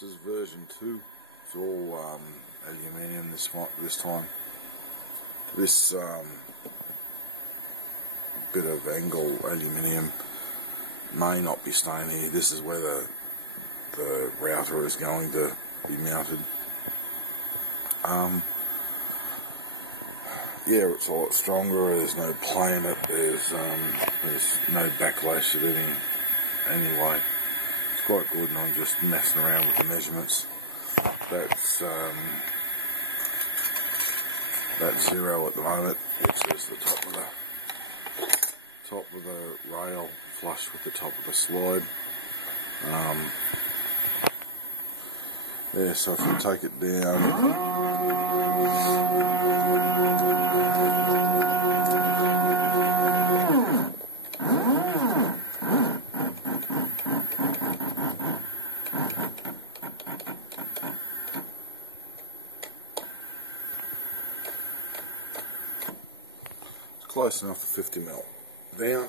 This is version 2. It's all aluminium this time. This bit of angle aluminium may not be staying here. This is where the router is going to be mounted. Yeah, it's a lot stronger. There's no play in it. There's no backlash at any way. It's quite good, and I'm just messing around with the measurements. That's 0 at the moment, which is the top of the rail flush with the top of the slide. Yeah, so if you take it down, it's close enough to 50 mil. Down.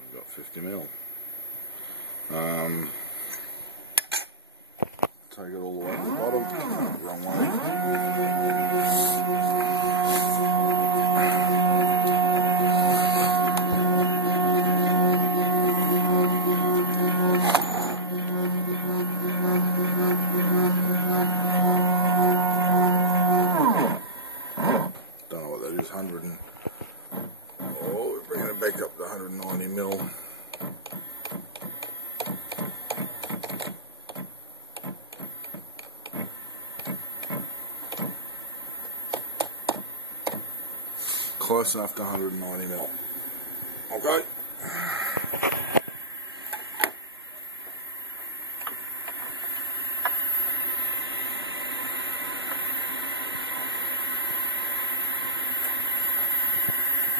I've got 50 mil. Take it all the way to the bottom. Wrong way. Don't know what that is. 100 and we're bringing it back up to 190 mil. Close enough to 190 mil. Okay.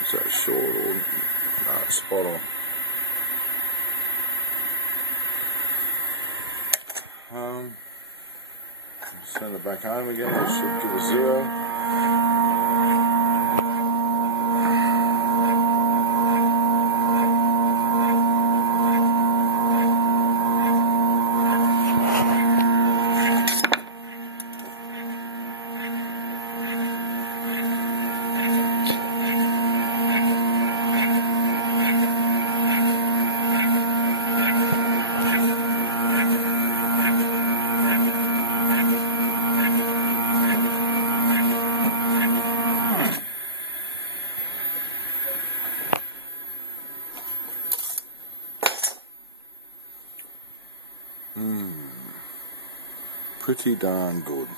Is that short or no? It's spot on. Send it back home again. It should give a 0. Pretty darn good.